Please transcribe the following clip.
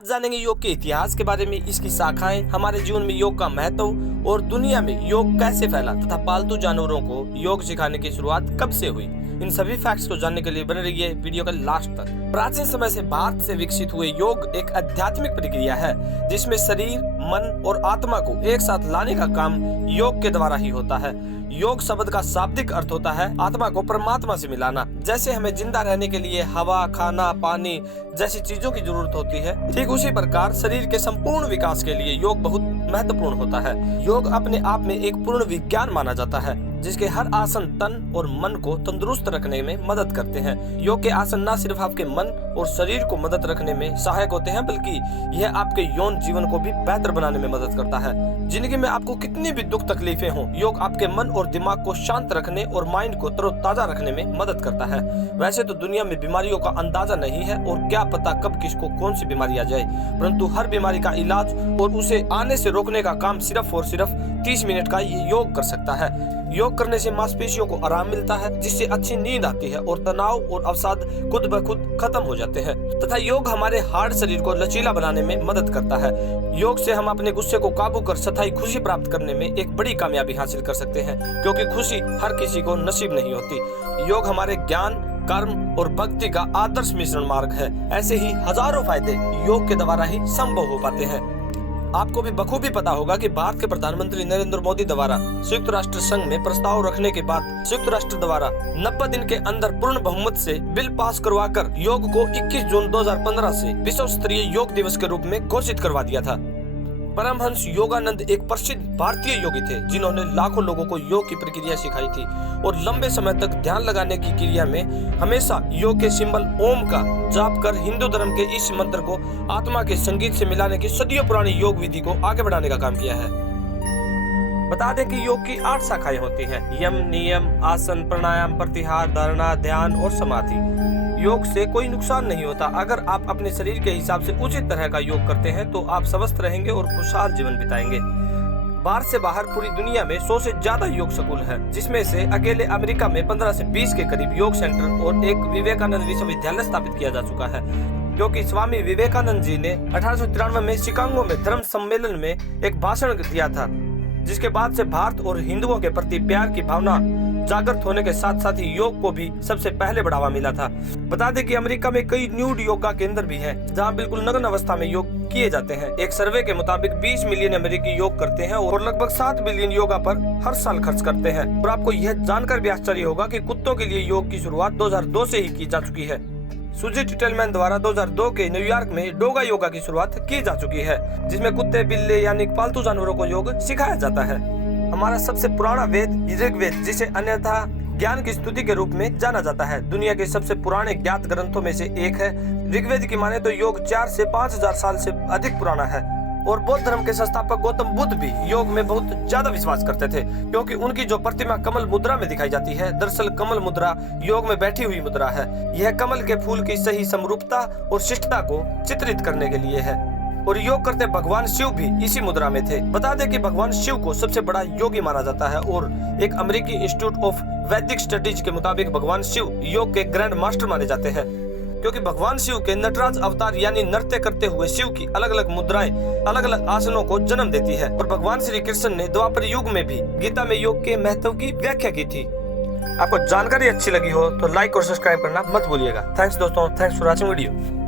जानेंगे योग के इतिहास के बारे में, इसकी शाखाएं, हमारे जीवन में योग का महत्व और दुनिया में योग कैसे फैला तथा पालतू जानवरों को योग सिखाने की शुरुआत कब से हुई। इन सभी फैक्ट्स को जानने के लिए बने रहिए वीडियो के लास्ट तक। प्राचीन समय से भारत से विकसित हुए योग एक आध्यात्मिक प्रक्रिया है जिसमें शरीर, मन और आत्मा को एक साथ लाने का काम योग के द्वारा ही होता है। योग शब्द का शाब्दिक अर्थ होता है आत्मा को परमात्मा से मिलाना। जैसे हमें जिंदा रहने के लिए हवा, खाना, पानी जैसी चीजों की जरूरत होती है, ठीक उसी प्रकार शरीर के संपूर्ण विकास के लिए योग बहुत महत्वपूर्ण होता है। योग अपने आप में एक पूर्ण विज्ञान माना जाता है जिसके हर आसन तन और मन को तंदुरुस्त रखने में मदद करते हैं। योग के आसन न सिर्फ आपके मन और शरीर को मदद रखने में सहायक होते हैं, बल्कि यह आपके यौन जीवन को भी बेहतर बनाने में मदद करता है। जिंदगी में आपको कितनी भी दुख तकलीफें हों, योग आपके मन और दिमाग को शांत रखने और माइंड को तरोताजा रखने में मदद करता है। वैसे तो दुनिया में बीमारियों का अंदाजा नहीं है और क्या पता कब किसको कौन सी बीमारी आ जाए, परंतु हर बीमारी का इलाज और उसे आने से रोकने का काम सिर्फ और सिर्फ 30 मिनट का ये योग कर सकता है। योग करने से मांसपेशियों को आराम मिलता है, जिससे अच्छी नींद आती है और तनाव और अवसाद खुद ब खुद खत्म हो जाते हैं तथा योग हमारे हार्ड शरीर को लचीला बनाने में मदद करता है। योग से हम अपने गुस्से को काबू कर स्थायी खुशी प्राप्त करने में एक बड़ी कामयाबी हासिल कर सकते हैं, क्योंकि खुशी हर किसी को नसीब नहीं होती। योग हमारे ज्ञान, कर्म और भक्ति का आदर्श मिश्रण मार्ग है। ऐसे ही हजारों फायदे योग के द्वारा ही संभव हो पाते हैं। आपको भी बखूबी पता होगा कि भारत के प्रधानमंत्री नरेंद्र मोदी द्वारा संयुक्त राष्ट्र संघ में प्रस्ताव रखने के बाद संयुक्त राष्ट्र द्वारा 90 दिन के अंदर पूर्ण बहुमत से बिल पास करवाकर योग को 21 जून 2015 से विश्व स्तरीय योग दिवस के रूप में घोषित करवा दिया था। परमहंस योगानंद एक प्रसिद्ध भारतीय योगी थे जिन्होंने लाखों लोगों को योग की प्रक्रिया सिखाई थी और लंबे समय तक ध्यान लगाने की क्रिया में हमेशा योग के सिंबल ओम का जाप कर हिंदू धर्म के इस मंत्र को आत्मा के संगीत से मिलाने की सदियों पुरानी योग विधि को आगे बढ़ाने का काम किया है। बता दें कि योग की 8 शाखाएं होती हैं: यम, नियम, आसन, प्राणायाम, प्रत्याहार, धारणा, ध्यान और समाधि। योग से कोई नुकसान नहीं होता। अगर आप अपने शरीर के हिसाब से उचित तरह का योग करते हैं तो आप स्वस्थ रहेंगे और खुशहाल जीवन बिताएंगे। भारत से बाहर पूरी दुनिया में 100 से ज्यादा योग स्कूल है, जिसमें से अकेले अमेरिका में 15 से 20 के करीब योग सेंटर और एक विवेकानंद विश्वविद्यालय स्थापित किया जा चुका है, क्योंकि स्वामी विवेकानंद जी ने 1893 में शिकागो में धर्म सम्मेलन में एक भाषण दिया था, जिसके बाद से भारत और हिंदुओं के प्रति प्यार की भावना जागृत होने के साथ साथ ही योग को भी सबसे पहले बढ़ावा मिला था। बता दें कि अमेरिका में कई न्यूड योगा केंद्र भी हैं, जहां बिल्कुल नग्न अवस्था में योग किए जाते हैं। एक सर्वे के मुताबिक 20 मिलियन अमेरिकी योग करते हैं और लगभग 7 बिलियन योगा पर हर साल खर्च करते हैं। और आपको यह जानकर भी आश्चर्य होगा कि कुत्तों के लिए योग की शुरुआत 2002 से ही की जा चुकी है। सुजी टिटलमैन द्वारा 2002 के न्यूयॉर्क में डोगा योगा की शुरुआत की जा चुकी है, जिसमें कुत्ते, बिल्ली यानी पालतू जानवरों को योग सिखाया जाता है। हमारा सबसे पुराना वेद ऋग्वेद, जिसे अन्यथा ज्ञान की स्तुति के रूप में जाना जाता है, दुनिया के सबसे पुराने ज्ञात ग्रंथों में से एक है। ऋग्वेद की माने तो योग 4 से 5000 साल से अधिक पुराना है और बौद्ध धर्म के संस्थापक गौतम बुद्ध भी योग में बहुत ज्यादा विश्वास करते थे, क्योंकि उनकी जो प्रतिमा कमल मुद्रा में दिखाई जाती है, दरअसल कमल मुद्रा योग में बैठी हुई मुद्रा है। यह कमल के फूल की सही समरूपता और शिष्टता को चित्रित करने के लिए है और योग करते भगवान शिव भी इसी मुद्रा में थे। बता दें कि भगवान शिव को सबसे बड़ा योगी माना जाता है और एक अमेरिकी इंस्टीट्यूट ऑफ वैदिक स्टडीज के मुताबिक भगवान शिव योग के ग्रैंड मास्टर माने जाते हैं, क्योंकि भगवान शिव के नटराज अवतार यानी नृत्य करते हुए शिव की अलग अलग मुद्राएं अलग अलग आसनों को जन्म देती है। और भगवान श्री कृष्ण ने द्वापर युग में भी गीता में योग के महत्व की व्याख्या की थी। आपको जानकारी अच्छी लगी हो तो लाइक और सब्सक्राइब करना मत भूलिएगा। थैंक्स दोस्तों, थैंक्स फॉर वॉचिंग वीडियो।